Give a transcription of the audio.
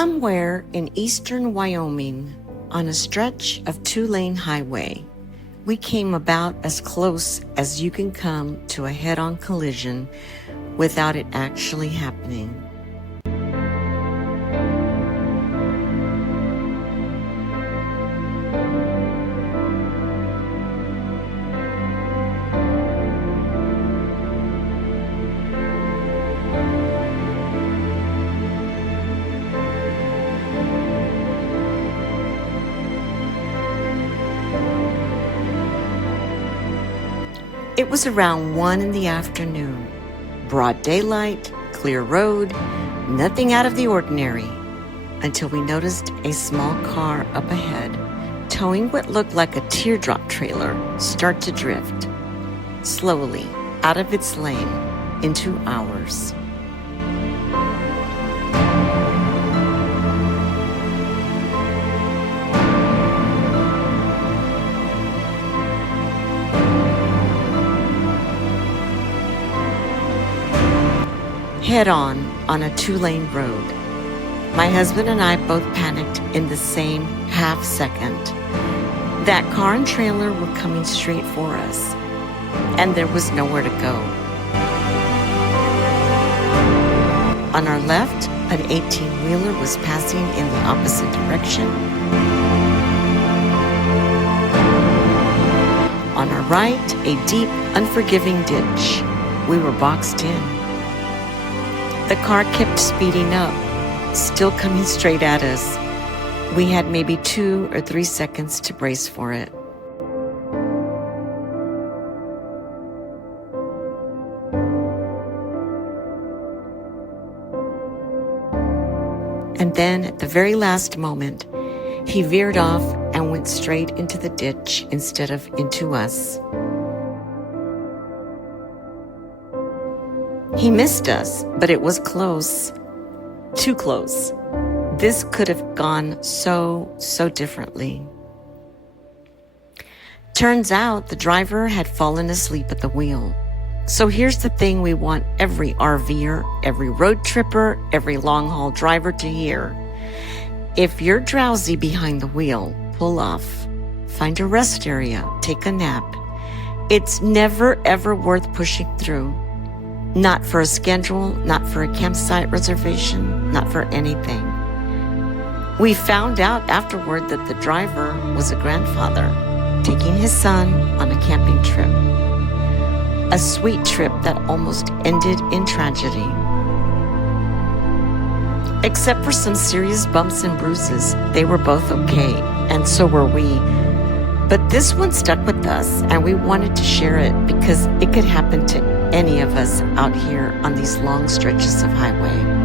Somewhere in eastern Wyoming, on a stretch of two-lane highway, we came about as close as you can come to a head-on collision without it actually happening. It was around 1 in the afternoon. Broad daylight, clear road, nothing out of the ordinary, until we noticed a small car up ahead, towing what looked like a teardrop trailer, start to drift, slowly, out of its lane, into ours. Head on a two-lane road. My husband and I both panicked in the same half second. That car and trailer were coming straight for us, and there was nowhere to go. On our left, an 18-wheeler was passing in the opposite direction. On our right, a deep, unforgiving ditch. We were boxed in. The car kept speeding up, still coming straight at us. We had maybe 2 or 3 seconds to brace for it. And then, at the very last moment, he veered off and went straight into the ditch instead of into us. He missed us, but it was close. Too close. This could have gone so differently. Turns out the driver had fallen asleep at the wheel. So here's the thing we want every RVer, every road tripper, every long-haul driver to hear. If you're drowsy behind the wheel, pull off. Find a rest area, take a nap. It's never ever worth pushing through. Not for a schedule, not for a campsite reservation, not for anything. We found out afterward that the driver was a grandfather taking his son on a camping trip. A sweet trip that almost ended in tragedy. Except for some serious bumps and bruises, they were both okay, and so were we. But this one stuck with us, and we wanted to share it because it could happen to any of us out here on these long stretches of highway.